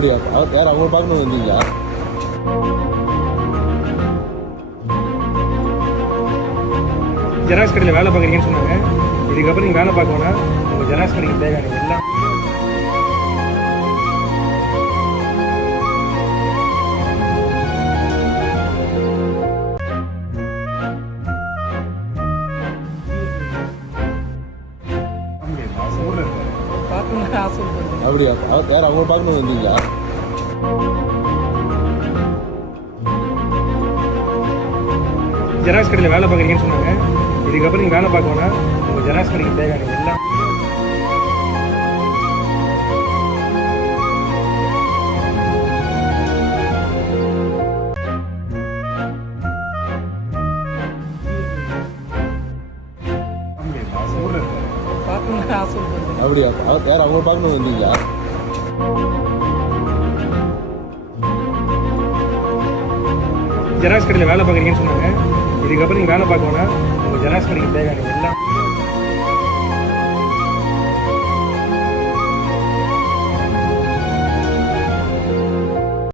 அப்படியா? யார் அவங்க பார்க்கணும் வந்தீங்களா? ஜெராக்ஸ் கடையில் வேலை பார்க்குறீங்கன்னு சொன்னாங்க. இதுக்கப்புறம் நீங்கள் வேலை பார்க்க வேணாம். உங்கள் ஜெராக்ஸ் கடைக்கு தேவையான எல்லாம் அப்படியா? யார் அவங்க பார்க்கணும் வந்தீங்களா? ஜெராக்ஸ் கடையில் வேலை பார்க்குறீங்கன்னு சொன்னாங்க. இதுக்கப்புறம் நீங்கள் வேலை பார்க்க வேணாம். உங்கள் ஜெராக்ஸ் கடைக்கு தேவையான எல்லாம் அப்படியா? யார் அவங்க பார்க்கணும் வந்தீங்களா? ஜெராக்ஸ் கடையில் வேலை பார்க்குறீங்கன்னு சொன்னாங்க. இதுக்கப்புறம் நீங்கள் வேலை பார்க்க வேணாம். உங்கள் ஜெராக்ஸ் கடைக்கு தேவையான எல்லாம்